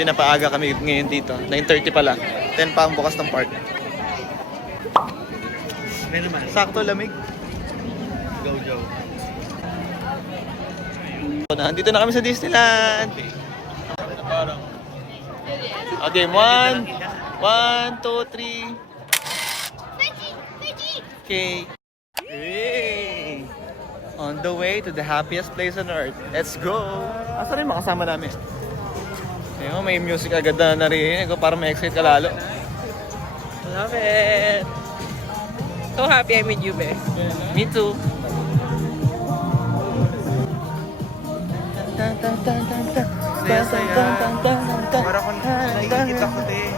Medyo napaaga kami ngayon dito. 9:30 pala. 10 pa ang bukas ng park. Sakto lamig. Go, go. Nandito na kami sa Disneyland. Okay, 1, 2, 3. Okay. Hey! On the way to the happiest place on earth. Let's go! Asa rin makasama namin? Ayun, may music agad na narinig ko para ma-excite ka lalo. Love it! So happy I'm with you, be. Me too. Para kung nakikita ko din.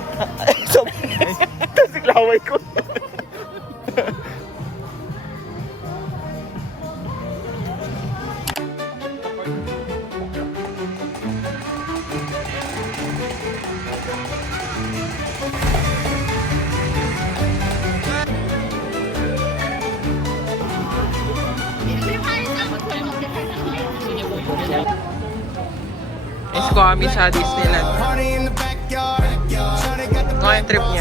Kasi laway ko. Miss ko kami sa Disneyland. Ano yung trip niya?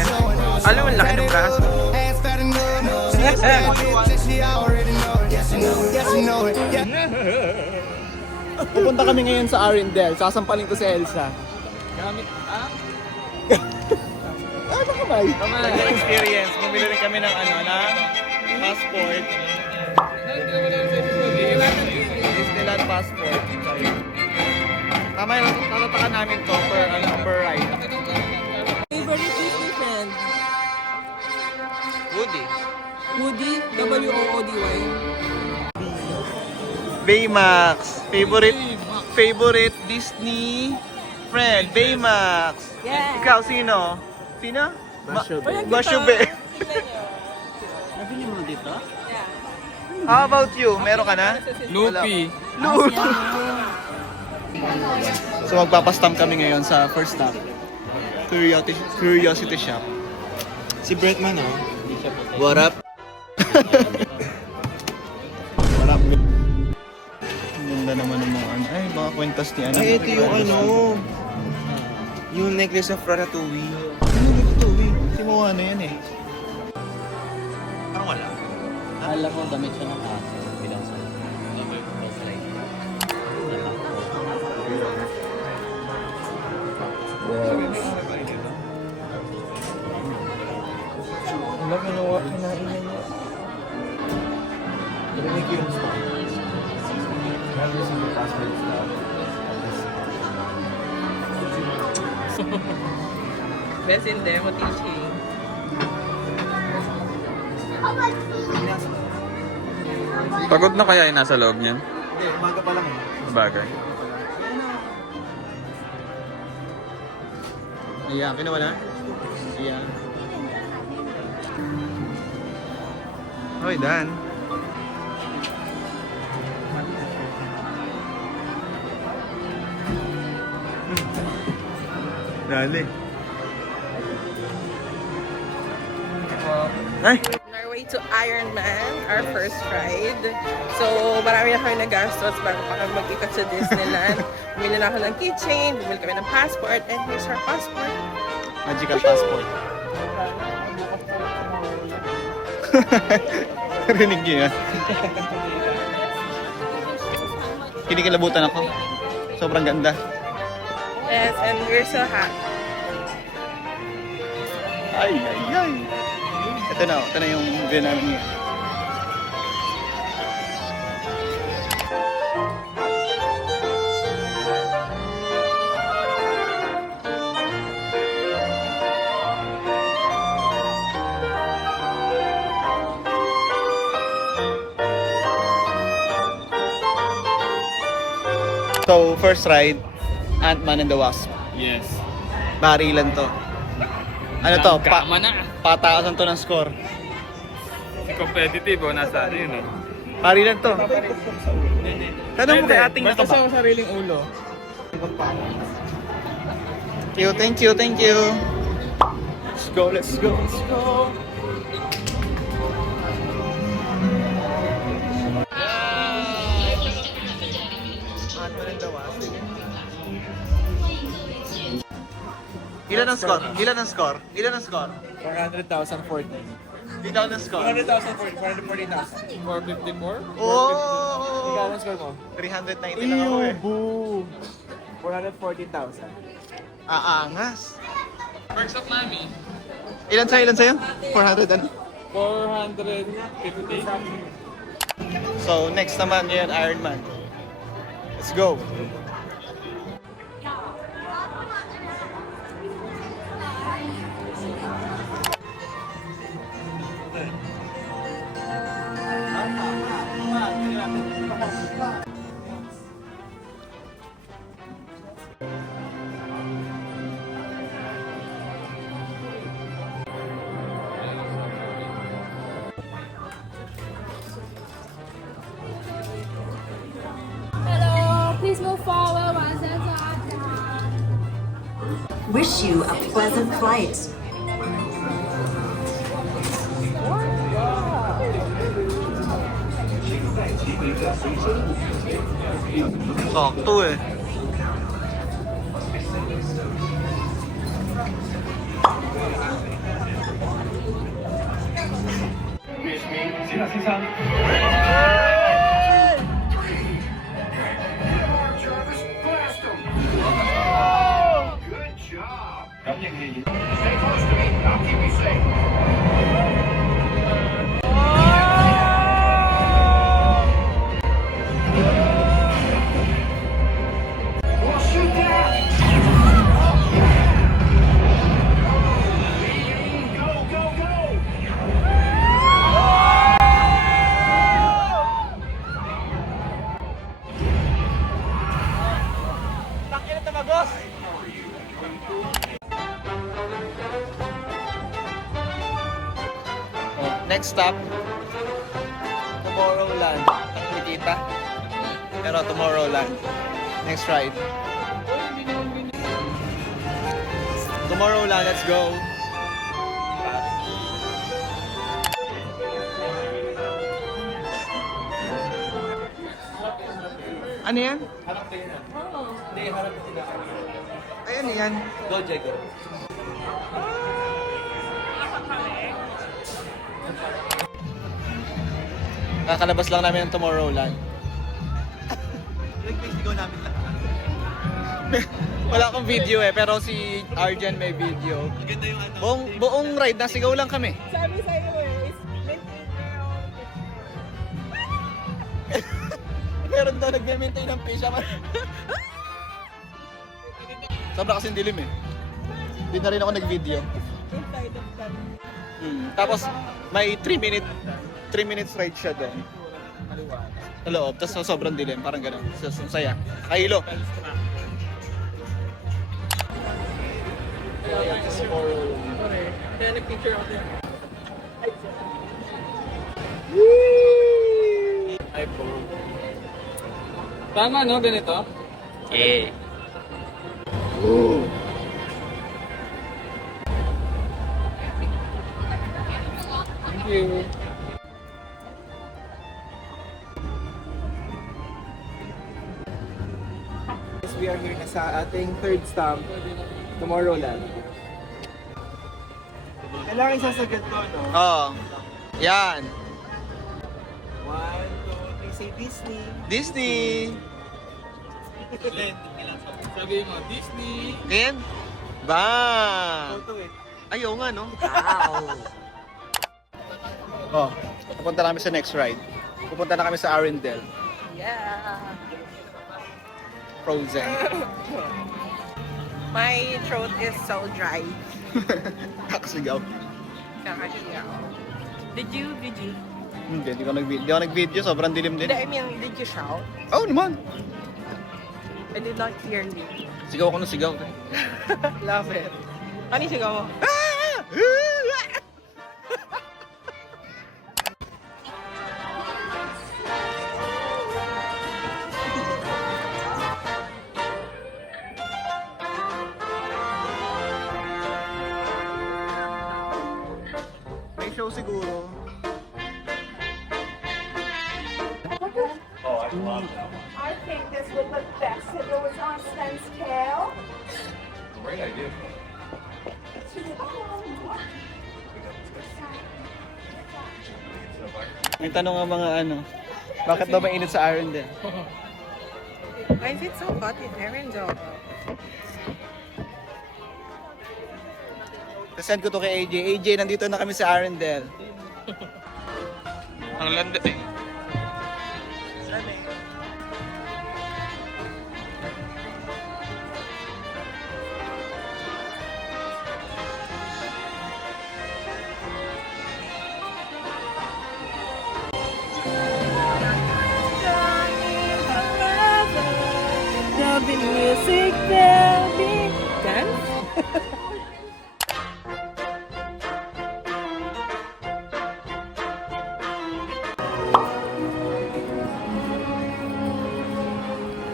Alam mo, laki ng braso. Pupunta kami ngayon sa Arendelle. Sasampalin ko si Elsa. Gamit, Ano ka ba? Kamay. Experience. Bumili rin kami ng passport. Disneyland passport. Tama yun, tatatakan namin to per ride. Favorite Disney friend? Woody. Woody? W-O-O-D-Y. Baymax. Favorite Disney friend. Baymax. Yeah. Ikaw, sino? Sino? Walang Mashube. Nabili mo dito? How about you? Meron ka na? Loopy. Lupi. So magpapastamp kami ngayon sa first stop. Curiosity Shop. Si Brentman, oh. What up? What up? Ang ganda naman ng mga ano. Ay, mga kwentas ni ano. Ay, ito yung yung necklace of Ratatouille. Ano dito, Win? Hindi mo ano yan eh. Parang wala. Alam mo, damit siya ng aso bilang sa slide. Alam mo na wala na ina. Narinig yung song. Grabe sa mga classmates na. Best in demo teaching. Pagod na kaya yung nasa loob niyan? Hindi, umaga pa lang eh. Bagay. Ayan, kinawala? Ayan. Hoy, Dan. Dali. Ay! On our way to Ironman, our first ride. So, marami na kami nagastos bago pa kami mag-ikot sa Disneyland. Bumili na ako ng keychain, bumili kami ng passport, and here's our passport. Magical passport. Rinig niyo yan. Kinikilabutan ako. Sobrang ganda. Yes, and we're so happy. Ay, ay, ay. Ito na yung view namin ngayon. So, first ride, Ant-Man and the Wasp. Yes. Barilan to. Ano to? Kama na. Pataasan to ng score. Competitive o nasa ano yun Barilan to. Tanong mo kay ating Basta nakaba. sa sariling ulo. Thank you. Let's go. Ant-Man and the Wasp. Ilan ang score? Ilan ang score? Ilan ang score? 400,000 14. Ikaw ang score. 400,000 440,000. 454? Oh! Ikaw ang score mo? 390 lang ako eh. Boo! 440,000. Aangas. Works of Mami. Ilan sa'yo? 400 ano? 450. So, next naman yun, Iron Man. Let's go. Hello, please move forward once that's all. Wish you a pleasant flight. Sakto eh. Next stop, Tomorrowland. Nakikita? Pero Tomorrowland. Next ride. Tomorrowland, let's go. Ano yan? Ay, ano yan? Gojek. Kakalabas lang namin ng Tomorrowland. Nagpisigaw namin lang. Wala akong video eh, pero si Arjan may video. Maganda yung ano. Buong ride, nasigaw lang kami. Sabi sa'yo eh, is maintain your own Meron daw nag-maintain ng pace. Sobra kasing dilim eh. Hindi na rin ako nag-video. inside of that. Tapos may 3 minutes ride siya doon. Sa loob, tapos sobrang dilim, parang gano'n. Ang saya. Kahilo. Kaya nag-picture ako din. iPhone. Tama no, ganito? Eh. Thank you. Yes, we are here na sa ating third stop, Tomorrowland. Kailangan isasagot ko, no? Oo. Yan. 1, 2, 3, say Disney. Disney. Sabi mo, Disney. And bang! Photo eh. Ayaw nga, no? Oh, pupunta na kami sa next ride. Pupunta na kami sa Arendelle. Yeah. Frozen. My throat is so dry. Kakasigaw. Kakahiya. Did you? Hindi ako nag-video. Sobrang dilim din. I mean, did you shout? Oh, naman. I did not hear you. Sigaw ako ng sigaw. Love it. Ano yung sigaw mo? May show siguro. I think this would look best if it was on Sten's tail. Great idea. May tanong ang mga ano, bakit daw mainit sa Arundel? Why is it so hot in Arendelle? Send ko to kay AJ. AJ, nandito na kami sa Arundel. Ang landa eh. Loving music, baby. Dance?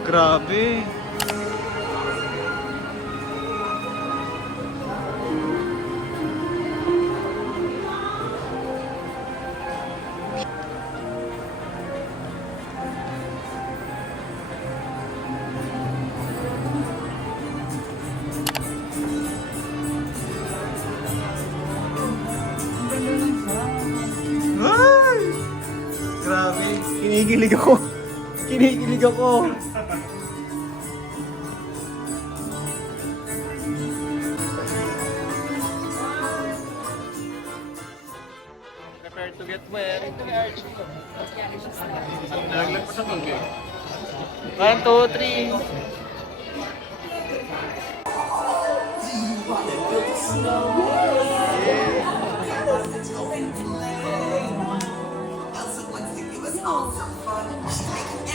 Grabe. Ay! Grabe. Kinikilig ako. Kinikilig ako. Prepare to get wet. Nalaglag pa sa tubig. 1, 2, 3.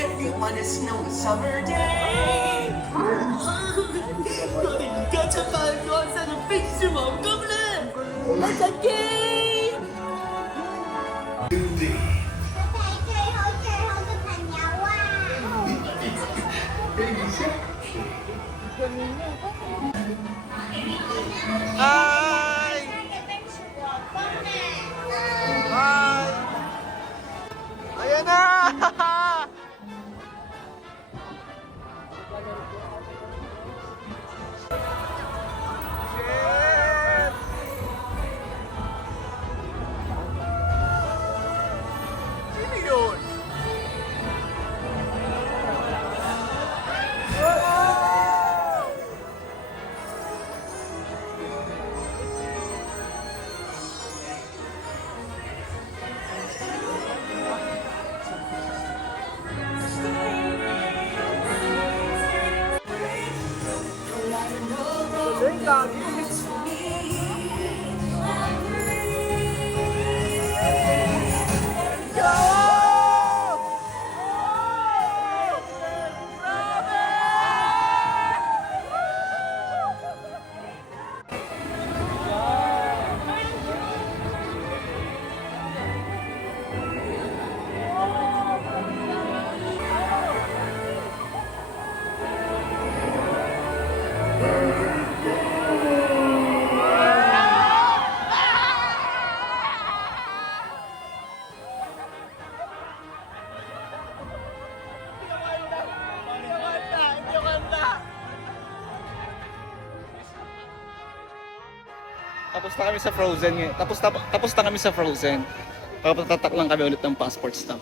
Everyone is snow summer day. Got to find God and a picture of Dublin. Let's again. 嗨！嗨！Ayan na! Shit! Sino yun? Tapos na kami sa Frozen ngayon. Tapos na kami sa Frozen. Papatatak lang kami ulit ng passport stamp.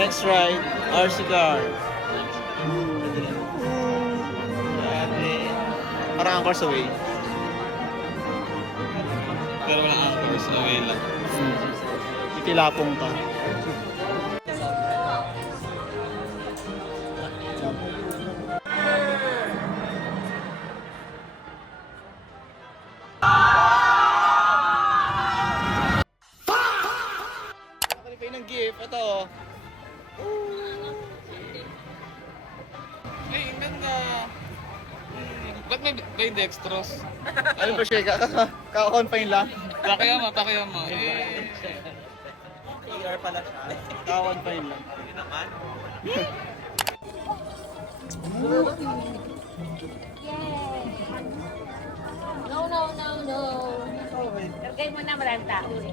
Next ride, RC car. Grabe. Parang Anchor's Away. Pero walang anchors, away lang. Itilapong pa. Nakalipay ng gift. Ito. Ay, ang ganda. Ba't may dextrose? Ano ba siya? Kaka-confine lang. Takayama. Eh. Star pala siya. Kawan pa yun lang. Yun naman. No, no, no, no. Lagay mo na maraming tao eh.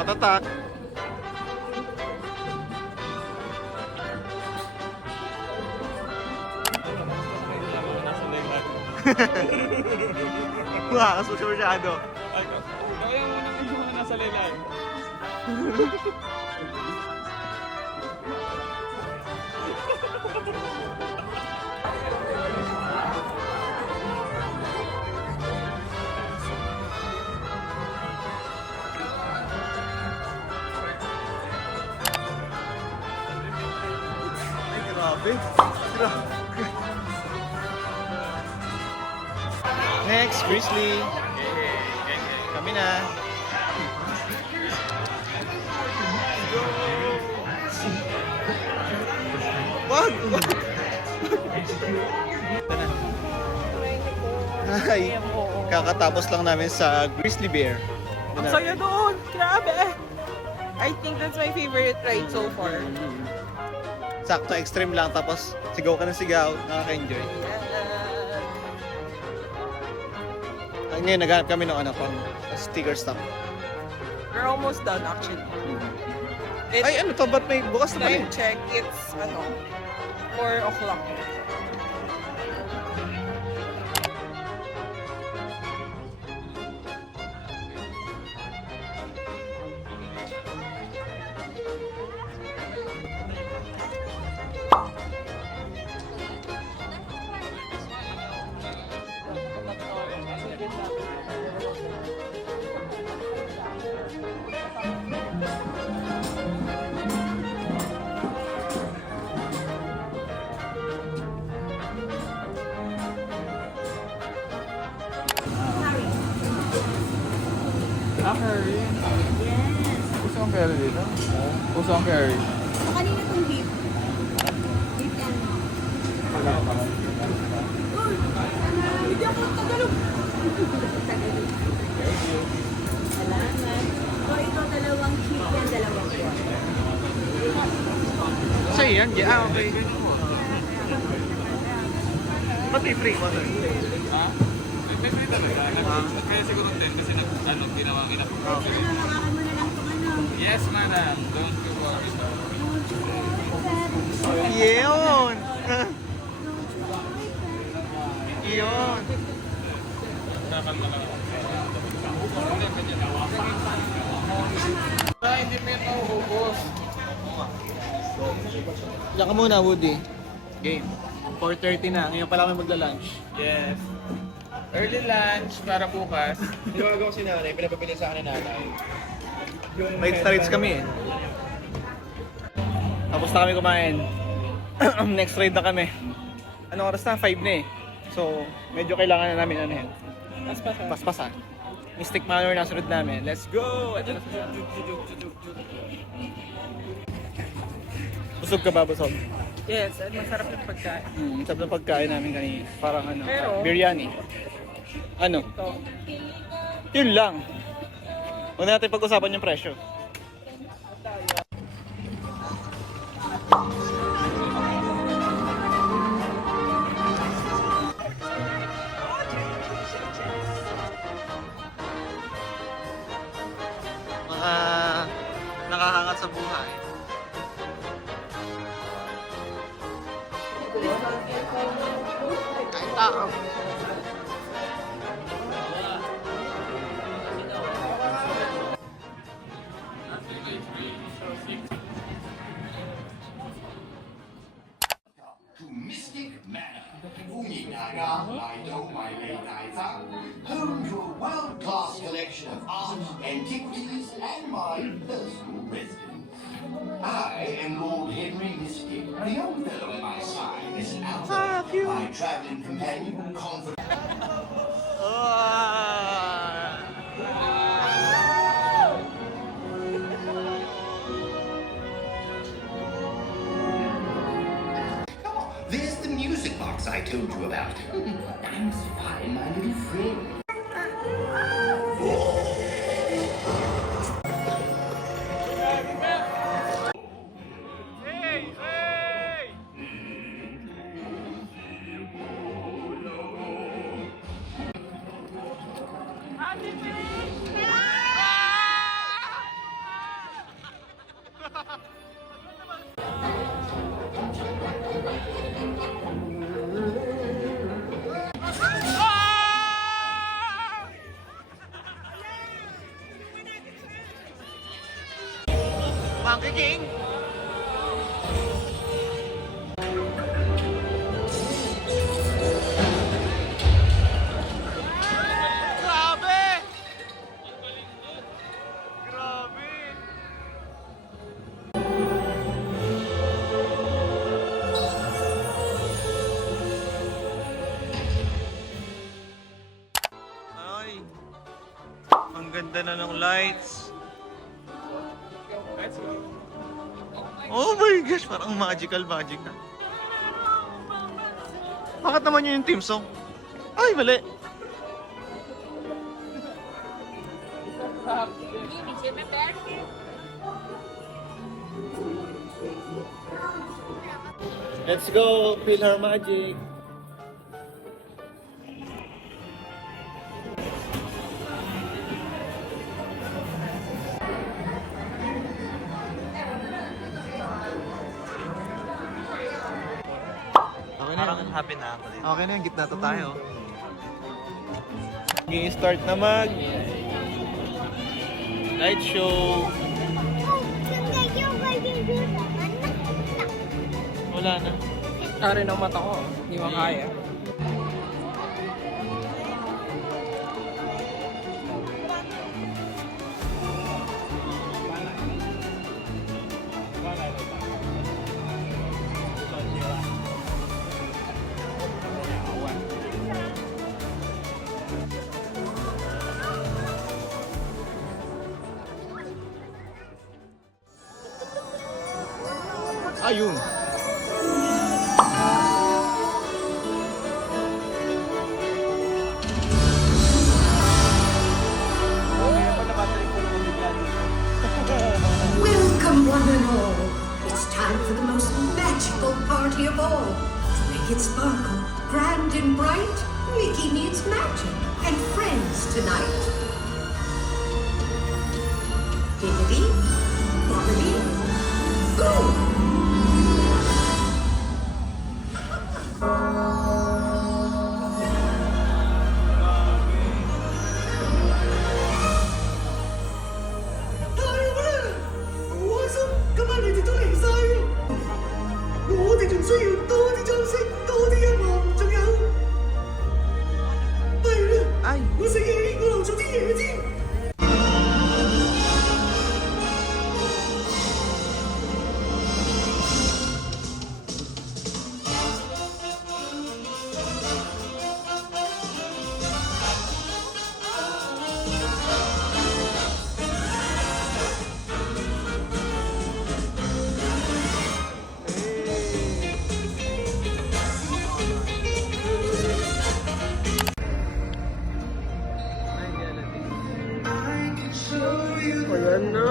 Patatak. Wah, kasusi masyado. Kaya mo naman yung mga nasa lilan. Ay, grabe. Grabe. Next, Grizzly. Kami na. Wag! Hi! Kakatapos lang namin sa Grizzly Bear. Ang saya doon! Grabe! I think that's my favorite ride so far. Sakto extreme lang, tapos sigaw ka ng sigaw, nakaka-enjoy. Yeah. Ngayon, naghanap kami ng pang sticker stock. We're almost done actually. It's, Ay, ano to? Ba't may bukas na pala? time check, it's 4 o'clock. Curry. Yes. Gusto ang curry dito? Gusto ang curry. Kanina itong beef. Beef yan. Hindi ako Tagalog. Tagalog. Salamat. So ito dalawang chicken, dalawang pork. yan? Yeah, okay. Ba't may free water? Ha? May free talaga. Kaya siguro din kasi ginawa kita. Yes, madam. Don't you worry. Yun! Yun! Hindi pa yung mauubos. Diyan ka muna, Woody. Game. 4:30 na. Ngayon pala kami magla-lunch. Yes. Early lunch para bukas. Tinawagan ko si nanay, pinapabili sa akin ni nanay. May starts kami eh. Tapos na kami kumain. Next ride na kami. Anong oras na? 5 na eh. So, medyo kailangan na namin ano yan. Paspasan. Mystic Manor na sunod namin. Let's go! Ito na. Busog ka ba, busog? Yes, at masarap yung pagkain. Sarap ng pagkain namin kanina. Parang ano, Pero- biryani. Ano? Ito. Yun lang. Huwag na natin pag-usapan yung presyo. Mga nakahangat sa buhay. Kain tao. Mystic Manor, Uminaga, Lido, my late Isa, home to a world-class collection of art, antiquities, and my personal residence. I am Lord Henry Mystic, the young fellow at my side is Albert, my traveling companion, confidant. Come on, there's the music box I told you about. I must find my little friend. Monkey King! Grabe! Grabe! Ay! Ang ganda na ng lights! Oh my gosh, parang magical magic na. Bakit naman yun yung team song? Ay, mali. Let's go, feel her magic. Okay na. Parang happy na ako dito. Okay na, gitna to tayo. Start na mag night show. Wala na. Tari ng mata ko. Hindi makaya. Ayun. Welcome, one and all. It's time for the most magical tonight. Dignity, property, go! Ayan na.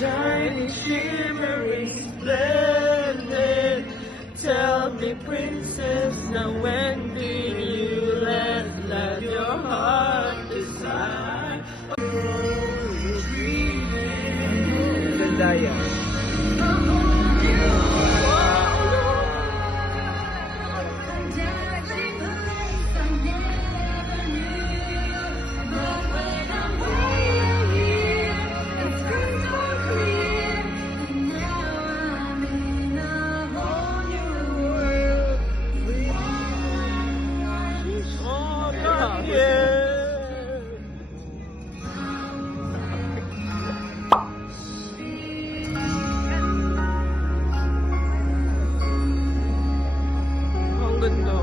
Shiny, shimmering, splendid. Tell me, princess, now when did you let your heart decide? Ganda yan. Ang ganda.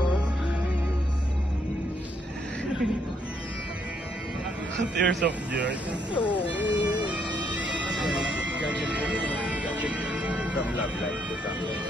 Tears of joy. From Love Life to something.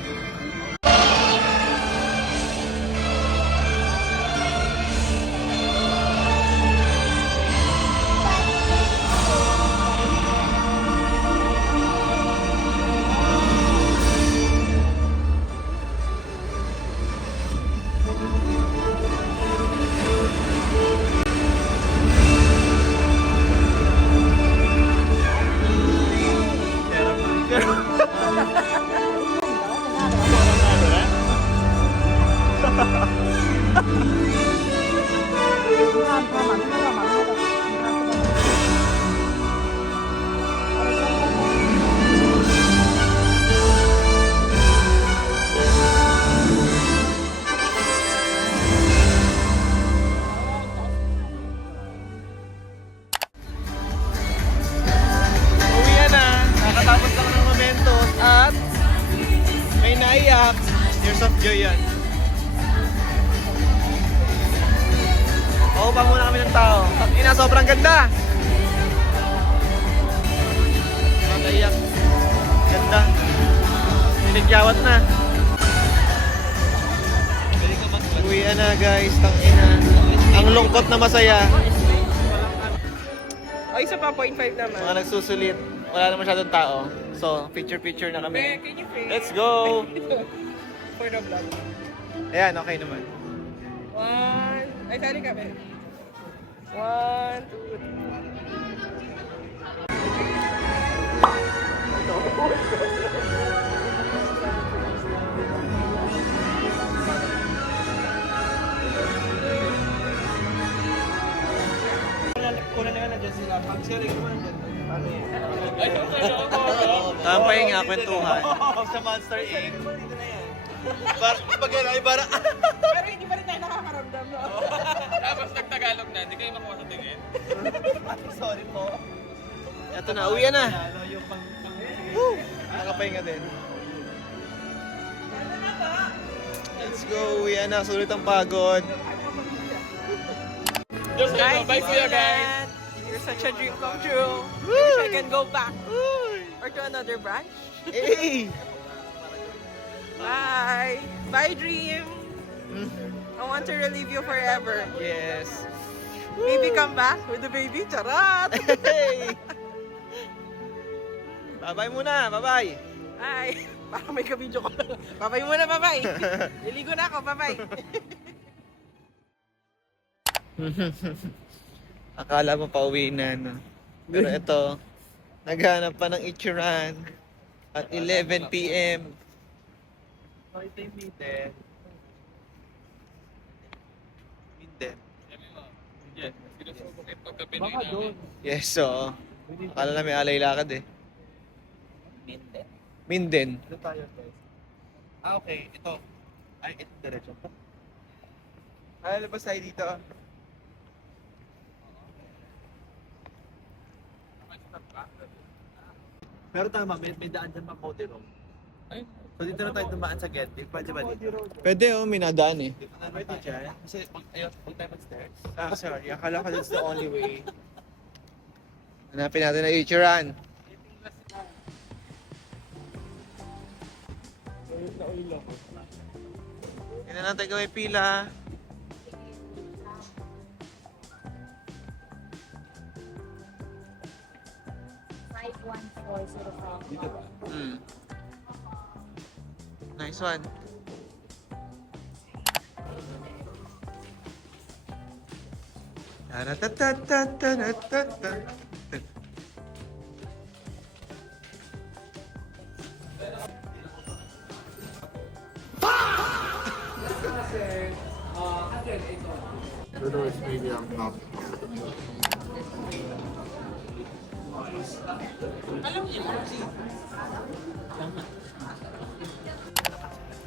Uwi na. Nakatapos lang ng Momentos at may naiyak. Tears of joy yan. Paupa muna kami ng tao. Ina, sobrang ganda. Nakaiyak. Ganda. Sinigyawat na. Uwi na guys, tangina. Ang lungkot na masaya. O, isa pa, 0.5 naman. Mga nagsusulit. Wala na masyadong tao. So, picture-picture na kami. Can you face? Let's go! For the vlog. Ayan, okay naman. Ay, sali kami. 1, 2, 3. Tampay nga, kwentuhan. Sa Monster Inc. Pag gano'n ay para... Pero hindi pa rin tayo nakakaramdam, no? Tapos nagtagalog na, hindi kayo makuha sa tingin. Sorry po. Ito na, uwi na. Woo! Nakapahinga din. Let's go, uwi na. Sulit ang pagod. Just Guys, bye you kuya see guys. that? You're such a dream come true. I wish I can go back. Or to another branch. Hey! Bye! Bye, dream! I want to relieve you forever. Yes. Baby, come back with the baby. Charot! Hey! Bye-bye muna, bye-bye. Ay, parang may ka-video ko lang. Bye-bye muna, bye-bye. Niligo na ako, bye-bye. Akala mo pauwi na, no? Pero ito, naghanap pa ng Ichiran at 11 p.m. Ito yung Minden. Minden. Baka doon. Yes, so, akala na may alay lakad eh. Minden. Doon tayo, guys. Okay. Ito. Ay, ito diretso. Ay, labas tayo dito. Pero tama, may daan dyan pa Cody Road. So dito na tayo dumaan sa Getty. Pwede ba dito? Pwede oh, minadaan eh. Dito na pwede dyan. Kasi ayun, huwag tayo mag-stairs. Ah, sorry. Akala ko that's the only way. Hanapin natin na Ichiran. Hindi na natin gawin pila. Dito ba? Nice one. Ta-ra-ta-ta-ta-ta-ta-ta. Pero it's maybe ang top.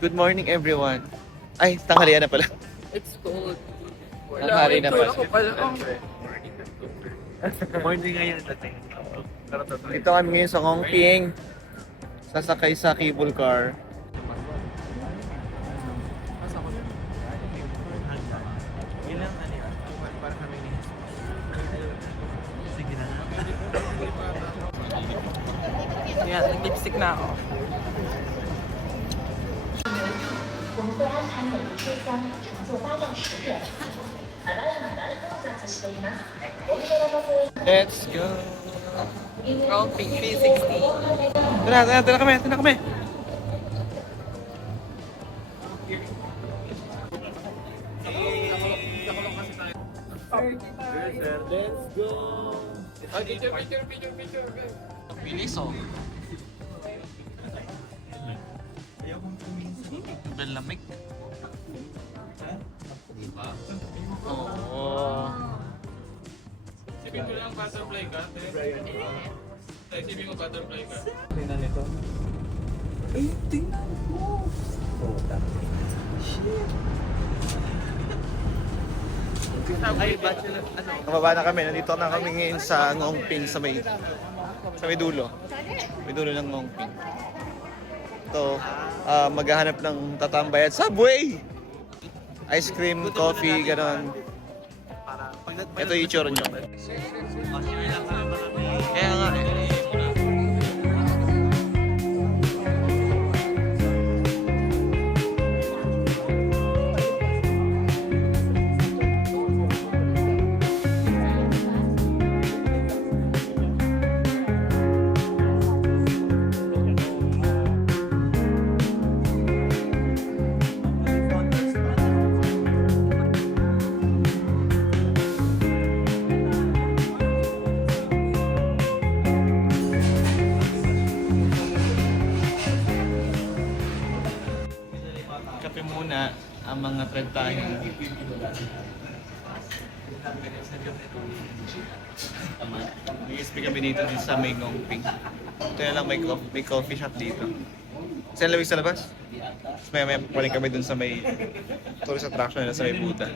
Good morning everyone. Ay, tanghalian na pala. It's cold. Tanghali na pala. Ako pala. Morning ngayon dating. Pero totoo. Dito kami ngayon sa Hongping. Sasakay sa cable car. Ilang ano yan? Para kami ni... Sige na. Yan, nag-lipstick na ako. 我们会安排每个车厢乘坐8到10人。あなたの大混雑しています。お見逃し Let's go. Oh, pink 360. Tara kami. Let's go! Bilis oh. Belamig. Diba? Oo. Sipin ko lang butterfly ka. Sipin ko butterfly ka. Tingnan nito. Ay, tingnan mo! Oh, shit! Ay, bachelor, ano? Kababa na kami. Nandito na kami ngayon sa Ngongping sa may dulo. May dulo ng Ngongping. Ito, maghahanap ng tatambay at Subway! Ice cream, coffee, ganon. Ito yung itsura nyo. Kaya nga eh. Kape muna ang mga trentahin. Nag-speak kami dito sa may Ngongping. Ito na lang may coffee shop dito. Saan lamig sa labas? Maya paling kami dun sa may tourist attraction nila sa may Buddha.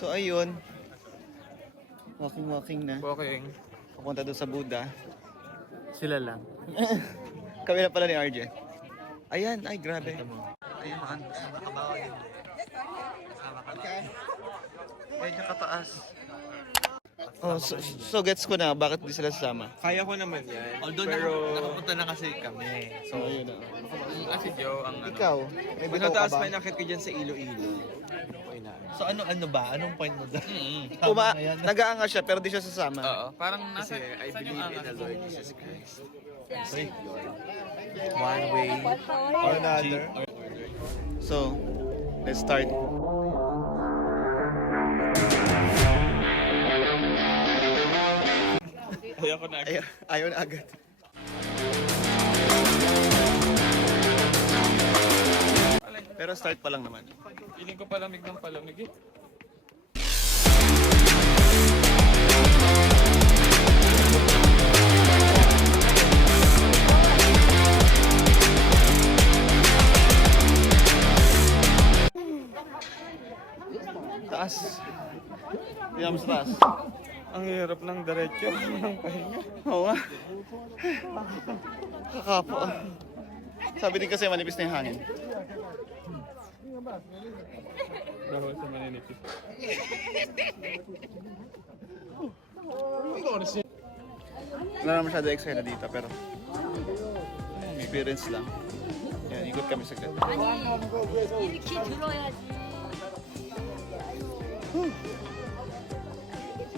So ayun, walking na. Walking. Papunta doon sa Buddha. Sila lang. Kami na pala ni RJ. Ayan, ay grabe. Ayan, nakabawa yun. Medyo kataas. Oh, so gets ko na bakit di sila sasama. Kaya ko naman yan. Although pero nakapunta na kasi kami. So, yun na. Kasi Joe ang ano. Ikaw, may mas bitaw ka mataas ba? pa yung nakit ko dyan sa Iloilo. Okay na. So ano ba? Anong point mo doon? Nag-aanga siya pero di siya sasama. Oo, parang Kasi nasa I saan yung believe in angas the mo? Lord Jesus Christ. One way Or another. So, let's start. Ayaw ko na. Ayaw na agad. Pero start pa lang naman. Feeling ko palamig ng palamig eh. Taas. Tingnan mo sa taas. Ang hirap ng diretso ng pahinga. Oo nga. Kakapo. Sabi din kasi manipis na yung hangin. Bawal sa maninipis. Wala na masyado excited dito pero experience lang. Yan, ikot kami saglit. 아니 이렇게 들어야지.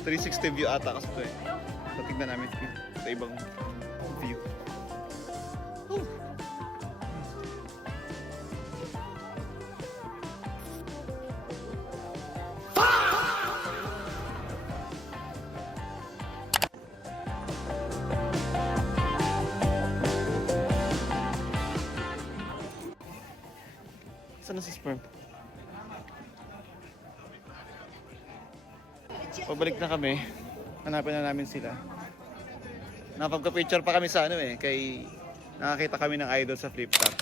360 view ata kasi ito eh. So tignan namin sa ibang view. Saan na si sperm? Pabalik na kami. Hanapin na namin sila. Nakapagka-picture pa kami sa ano eh, kay nakakita kami ng idol sa flip top.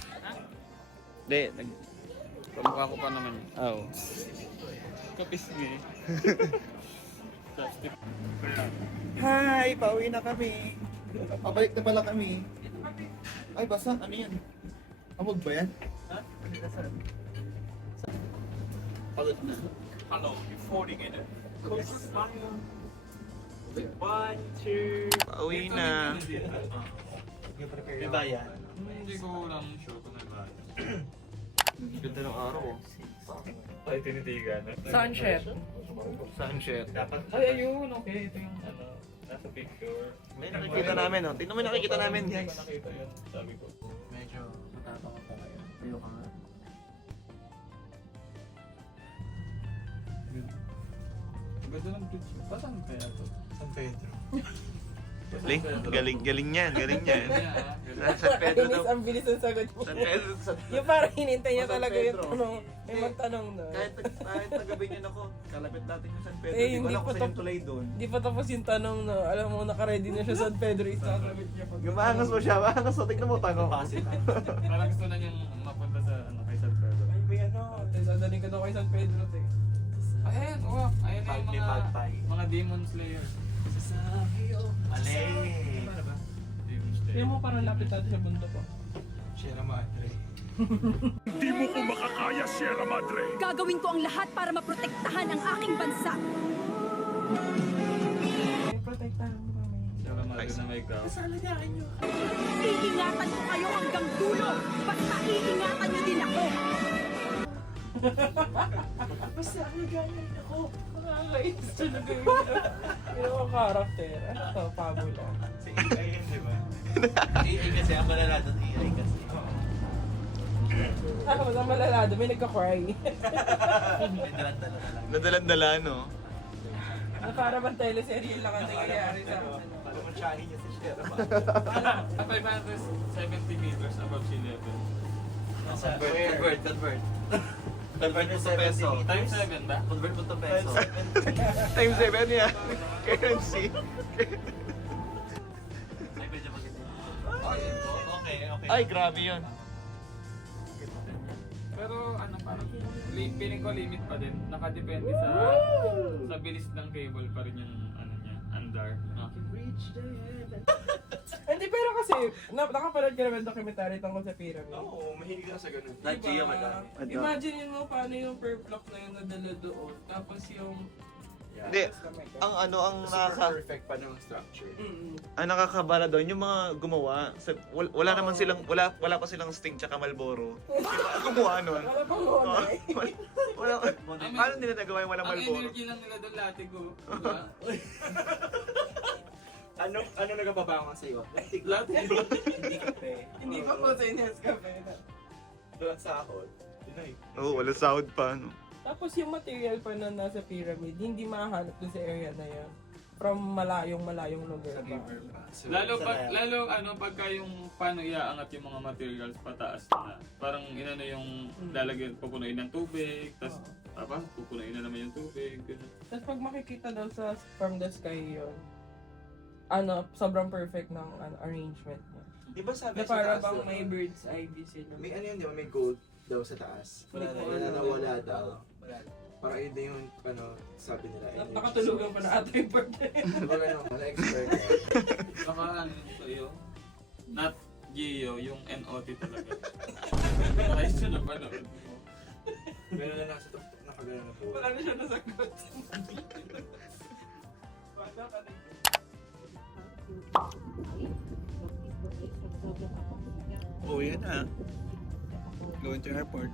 Hindi, Kamukha ko pa naman yun. oh. Kapisngi. Hi! Pauwi na kami. Pabalik na pala kami. Ay, basa. Ano yan? Amog ba yan? Ha? Pagod na. Hello, you're falling in it. Pauwi na. May bayan. Hindi ko lang sure kung may bahay. Ganda ng araw. Ay, tinitigan. Sunset. Sunset. Ay, ayun. Okay, ito yung ano, nasa picture. May nakikita namin, oh. Tingnan mo yung nakikita namin, Hindi guys. ko nakita yun, sabi ko. Medyo matatawa ko ngayon. Ayoko nga. Ganda ng bridge. Saan kaya ito? San Pedro. Galing yan. Yeah, San Pedro daw. Ang bilis ng sagot mo. San Pedro. Yung parang hinintay niya San talaga yung Pedro. tanong. May Eh, magtanong na. Kahit tagabi niyo ako, kalapit natin yung San Pedro. Eh, Di ko hindi alam pa kung saan yung tap- tulay doon. Di pa tapos yung tanong na alam mo nakaready na siya San Pedro isasabit niya pag Gumaangas mo siya, maangas mo. Tignan mo, tango. Parang gusto na niyang mapunta sa ano kay San Pedro. Ay, may ano. Sadaling ka daw kay San Pedro, te. Ayan, oh, ayan na yung mga Demon Slayer. Alay! Demon Slayer. Kaya mo parang lapit natin sa bundok ko. Sierra Madre. Gagawin ko ang lahat para maprotektahan ang aking bansa. Ay, protektahan mo kami. Sierra Madre na may ground. Iingatan ko kayo hanggang dulo. Basta iingatan niyo din ako. Basta ako ganyan ako. Nakakainis talaga yun. Yung mga karakter. Ano to? Pabula. Si AI yun, di ba? AI kasi ang malala doon, AI kasi. Ako, sa malalado, may nagka-cry. May dalan-dala na lang. Nadalan-dala, no? Ang para bang teleserye lang ang nangyayari sa akin. Alam mo, tsahin niya si Sierra Madre. 570 meters above sea level. Convert. Convert mo sa peso. Times 7 ba? Convert mo to peso. Time 7 yan. Currency. Ay, medyo maganda. Okay. Ay, grabe yun. Pero ano parang feeling ko limit pa din. Nakadepende sa bilis ng cable pa rin yung ano niya, andar. Hindi, pero kasi, nakapanood ka naman documentary tungkol sa pyramid. Oo, mahilig ka sa ganun. Not Gia, madami. Imagine mo paano yung per block na yun nadala doon. Tapos yung Hindi, ang Perfect pa ng structure. ang nakakabala doon yung mga gumawa. Wala naman silang wala pa silang Sting tsaka Marlboro. Yung mga gumawa nun. Wala pang Honor. Wala. Paano nila nagawa yung walang Ang Marlboro? energy lang nila doon latigo. Diba? Ano nagababangon sa'yo? Latigo. Hindi kape. Hindi pa po sa Nescafe. Doon sahod. Pinay. Oo, wala sahod pa, no? Tapos yung material pa na nasa pyramid, hindi mahanap dun sa area na yan. From malayong lugar pa. Lalo pagka yung paano iaangat yung mga materials pataas na. Parang inano yung lalagyan, pupunuin ng tubig, tapos pupunuin na naman yung tubig. Ganun. Tapos pag makikita daw sa from the sky yun, sobrang perfect ng arrangement niya. Di ba sabi Na sa para taas bang doon, may bird's eye view sila. may ano yun, di ba? May gold daw sa taas. Wala Nawala daw. Parang yun din yung sabi nila. Nakatulugan pa na ata yung birthday. Diba ganun? Wala expert ka. Baka ano sa iyo, not Gio, yung NOT talaga. Kahit siya napanood mo. Meron na nasa tuktok, nakagano na po. Wala na siya nasagot. Oh, yan na. Going to airport.